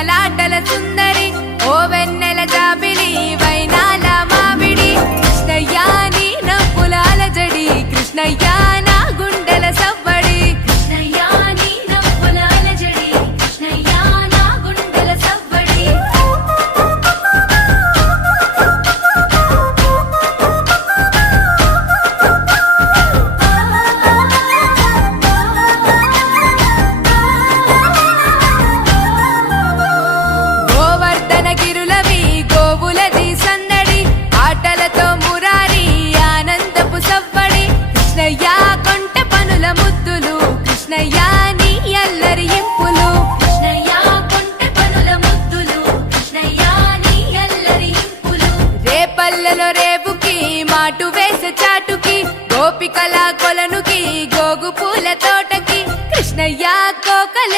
palabras. కృష్ణయాని అల్లరి ఇంపులు కృష్ణయ్య కొంటె పనుల ముద్దులు. కృష్ణయాని అల్లరి ఇంపులు రేపల్లెలో రేపుకి మాటు వేసే చాటుకి గోపికల కొలనుకి గోగు పూల తోటకి కృష్ణయ్య కోకలే